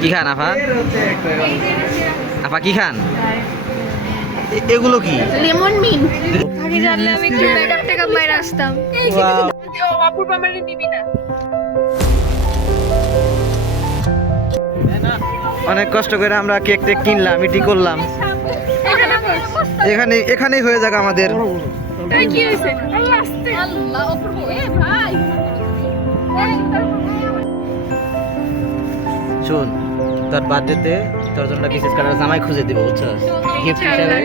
কি খান আপা? আপা কি খান? এগুলো কি? Lemon mint. আগে জানলে আমি একটু ব্যাকআপ টেকআপ মাইরা আসতাম। অপূর্ব আমারে নিবি না। অনেক কষ্ট করে আমরা কেক টেক কিনলাম, এটি করলাম। এখানেই হয়ে যাক আমাদের। কি হইছে? আল্লাহ আস্তে। আল্লাহ অপূর্ব এ ভাই। শুন, তোর বার্থডেতে তোর জন্য বিশেষ করে জামাই খুঁজে দিব, বুঝছস? গিফট হিসেবে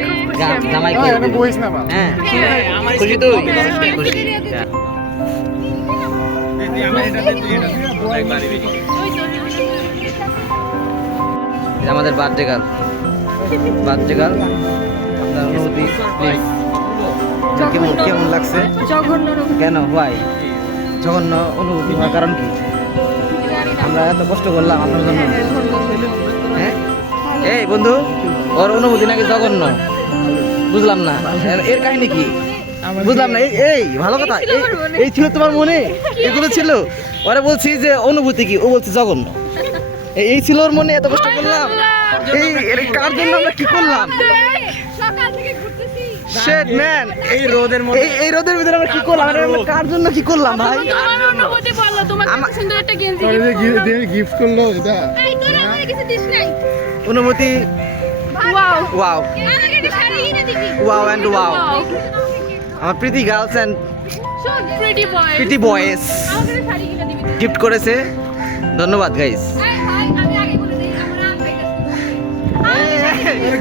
জামাই খুঁজে দিব। হ্যাঁ, খুশি তুই? খুশি। আমাদের বার্থডে গার্ল, আপনার অনুভূতি প্লিজ। কেমন লাগছে? জঘন্য কেন, হোয়াই জঘন্য অনুভূতি হওয়ার কারণ কি? আমরা এত কষ্ট করলাম আপনার জন্য। হ্যাঁ, এই বন্ধু, ওর অনুভূতি নাকি জঘন্য, বুঝলাম না এর কাহিনী কি, বুঝলাম না। এই ভালো কথা, এই ছিল তোমার মনে, এগুলো ছিল। ওরা বলছি যে অনুভূতি কি, ও বলছে জঘন্য। এই ছিল ওর মনে, এত কষ্ট করলাম। এই কার জন্য আমরা কি করলাম? সকাল থেকে ঘুরতেছি। শিট ম্যান, এই রোদের ভিতরে আমরা কি করলাম? আমরা কার জন্য কি করলাম ভাই? তোমার অনুভূতি বলো, তোমার কাছে সুন্দর একটা গেঞ্জি গিফট করলো এটা। এই তোর আমারে কিছু দিস নাই। অনুভূতি ওয়াও ওয়াও আমাকে একটা শাড়ি এনে দিবি। Wow and wow. আমার প্রীতি গার্লস এন্ড শোন প্রিটি বয়েস আমাকে একটা শাড়ি কিনে দিবি। গিফট করেছে, ধন্যবাদ গাইস। এই ভাই আমি আগে বলে দেই আমরা আনতে গেছি।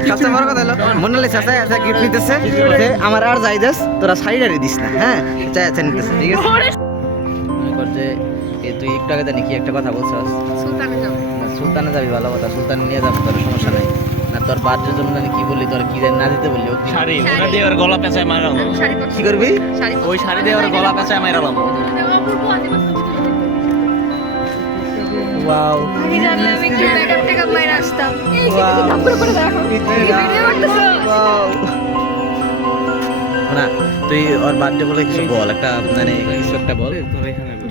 সবচেয়ে বড় কথা হলো মনালি চাচা এসে গিফট নিতেছে যে আমার আর যাই দেস, তোরা সাইডারে দিস না। হ্যাঁ, চাচা নিতেছে, ঠিক আছে। মনে কর যে তুই একটু আগে জানি কি একটা কথা বলছস, সুলতানে যাব। সুলতানে যাবি, ভালো কথা, সুলতানে নিয়ে যাবো, তোর সমস্যা নাই। না তোর বার্থডের জন্য জানি কি বললি, তোর কি জানি না দিতে বললি, শাড়ি ওটা দিয়ে ওর গলা পেঁচায় মারালাম। শাড়ি পরছি। কি করবি? শাড়ি ওই শাড়ি দিয়ে ওর গলা পেঁচায় মারালাম। অপূর্ব আদিবাসী ছবি তুলে দিতে। ওয়াও, আগে জানলে আমি একটু ব্যাকআপ টেকআপ মাইরা আসতাম। এই যে Wow. ধাপ্পড় করে দেখো। ভিডিও করতেছো? না তুই ওর বার্থডে বলে কিছু বল, একটা মানে কিছু একটা বল।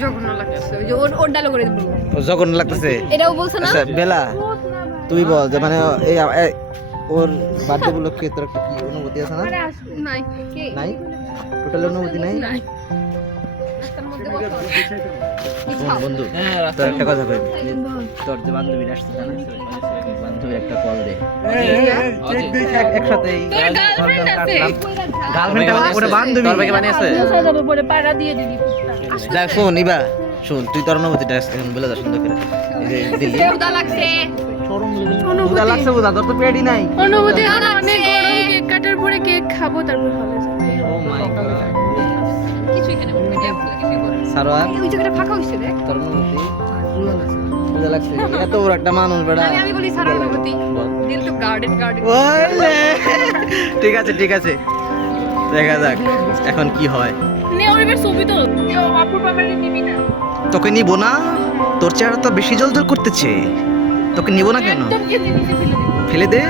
জঘন্য লাগছে। ওই যে ওর ডায়লগ করে দিবো। ও জঘন্য লাগতেছে। এটাও বলছ না? আচ্ছা বেলা, তুই বল যে মানে ওর বার্থডে উপলক্ষে তোর একটা কি অনুভূতি আছে না? নাই। কে? নাই, টোটাল অনুভূতি নাই। নাই। রাস্তার মধ্যে বসো। শোন বন্ধু, তোর একটা কথা কই, তোর যে বান্ধবী আসছে জানা, বান্ধবীর একটা কল দে। একসাথেই তোর গার্লফ্রেন্ড আছে। গার্লফ্রেন্ড ওটা বান্ধবী তোর ভাইকে বানিয়েছে? দোসা যাবো পরে পাড়া দিয়ে দিবি। দেখ শোন ইবা, শোন তুই তোর অনুভূতিটা এখন বলে যা সুন্দর করে। এই যে দিল্লি উদা লাগছে। বুদা লাগছে, বুদা তোর তো পেডি নাই। অনুভূতি আর অনেক গরম, কেক কাটার পরে কেক খাবো তারপর হলে যাবে। ও মাই গড, কিছু এখানে মিডিয়া ফুল কিছু করে। সারোয়ার ওই জায়গাটা ফাঁকা হইছে দেখ। তোর অনুভূতি বুদা লাগছে, এত বড় একটা মানুষ বেড়া। আমি বলি সারা অনুভূতি। দিল তো গার্ডেন। ওলে ঠিক আছে দেখা যাক এখন কি হয়। নে ওর এবার ছবি তো অপূর্ব আমারে নিবি না। তোকে নিব না, তোর চেহারা তো বেশি জ্বলজ্বল করতেছে, তোকে নিব না কেন? একদম কেটে নিচে ফেলে ফেলে দিবি। দে।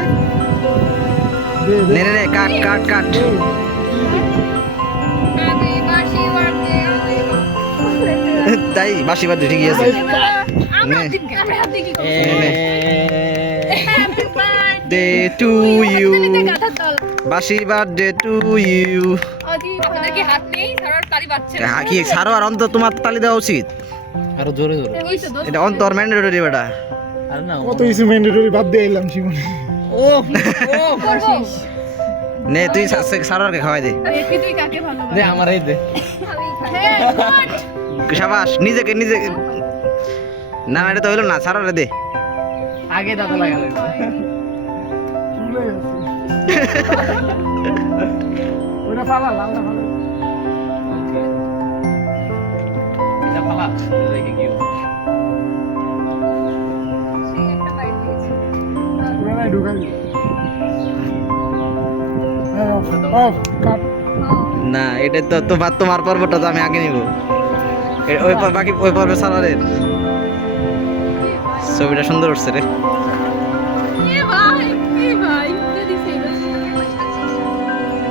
নে কাট। হ্যাপি বার্থডে তাই বাসি বাদ ঠিকই আছে। আমরা নে। দিন আমরা হাত দিয়ে কি করব? Happy day to you, birthday গাধা দল। বাসি বার্থডে টু ইউ। আদি আপনাদের কি হাত নেই? সারার তালি বাজছে না। কি সারোয়ার অন্ত তোমার তালি দেওয়া উচিত, আরো জোরে ওই তো দোস্ত। এটা অন্তর ম্যান্ডেটরি বেটা। আর না কত কিছু ম্যান্ডেটরি বাদ দিয়ে এলাম জীবনে। করবো। নে তুই সারোয়ারকে খাওয়াই দে। দেখি তুই কাকে ভালোবাসিস। দে আমার এই দে। হ্যাঁ, good. শাবাশ, নিজে না এটা তো হইলো না, সারোয়ারে দে। আগে দাদা লাগালো। চুলে গেছে। ওটা ফালা, লালটা ফালা। এটা ফালা রেখে গিয়ে সেই একটা বাইট দিয়েছে। পুরানাই ঢুকাই। হ্যাঁ, অফ কাট। না এটা তো তোমার পর্বটা তো আমি আগে নিব। ওই বাকি ওই পর্বে সারোয়ারের ছবিটা সুন্দর উঠছে রে। এ ভাই যদি সেই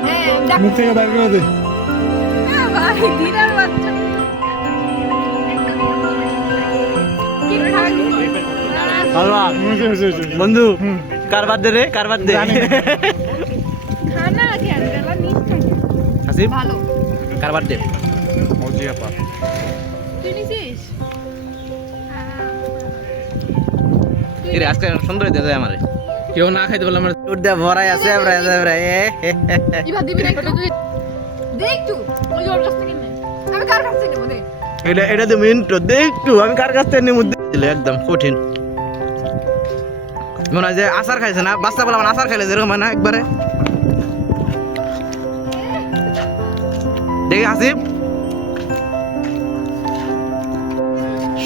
হ্যাঁ মুখ থেকে বাইর করে দে। ভাই দিদার বাচ্চা কি খাবি? বন্ধু কার বার্থডে রে কার বার্থডে খানা কেন গেলা নিশ্চয় হাসিব ভালো কার বার্থডে তুই নিছিস রে আজকে সুন্দর হইতে যায় আমারে কেউ না খাইতে বললে আমার দুধ দিয়ে ভরাই আছে আমরা এবার দিবি না একটু তুই দেখ একটু ওই যে ওর কাছ থেকে নে আমি কার কাছ থেকে নেবো দেখ এটা তো মিন্টো দেখটু আমি কার কাছ থেকে নিমু দিলে একদম কঠিন মনে হয় যে আচার খাইছে না বাচ্চা বলা মানে আচার খাইলে যেরকম হয় না একবারে দেখি হাসিব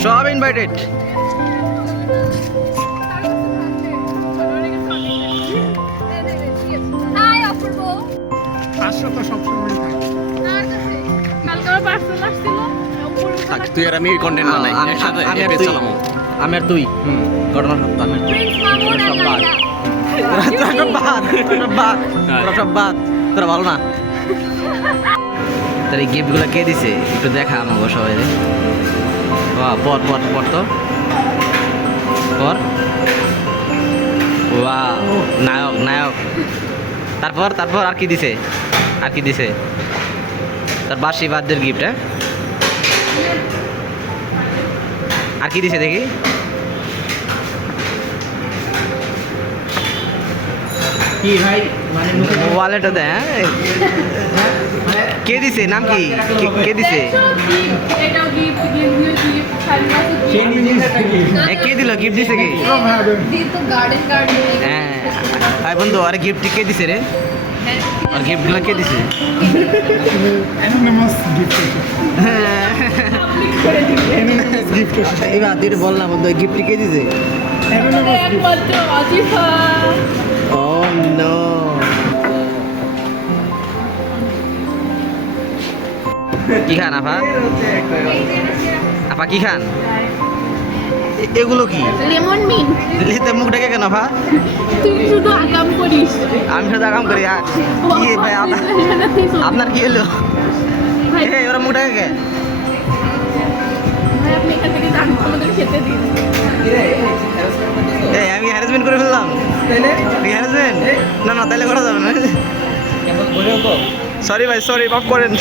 সব ইনভাইটেড হাই অপূর্ব পাঁচশো তো সবসময় থাকে কার কাছে কালকে আমার পার্সেল আসছিল অপূর্ব তুই আর আমি কন্টেন্ট বানাই একসাথে আমি আর এপিসোড তুই চালাবো আমি আর তুই ঘটনা সত্য আমি আর তুই প্রিন্স মামুন আর লাইলা তোরা সব বাদ তোরা ভালো না তোর এই গিফট গুলো কে দিছে একটু দেখা আমাকে সবাই পর পর পর তো পর ওয়াও নায়ক নায়ক তারপর তারপর আর কি দিছে আর কি দিছে তোর বার্ষিক বার্থডের গিফট হ্যাঁ আর কি দিছে দেখি কি ভাই মানে ওয়ালেটও দেয় হ্যাঁ কে দিছে নাম কি কে দিছে এটাও গিফট গিফট শাড়ি আছে কে দিল গিফট দিছে কে দিন তো গার্ডেন হ্যাঁ আয় বন্ধু আরে গিফট কে দিছে রে আর গিফট গুলো কে দিছে অ্যানোনিমাস গিফট এবার তুই বল না বন্ধু গিফট কে দিছে আমাদের একমাত্র আজিফা ও নো কি খান আপা আপা কি খান এগুলো কি লেমন মিন্ট লিতে মুখ ডেকে কেন আপা তুই শুধু আগাম করিস আমি শুধু আগাম করি কি ভাই আপনার কি হলো ভাই এই ওরা মুখ ডেকে কে আপনি এখান থেকে যান আমাদের খেতে দিন এই আমি হ্যারাসমেন্ট করে ফেললাম হ্যারাসমেন্ট না না তাহলে করা যাবে না সরি ভাই সরি মাফ করেন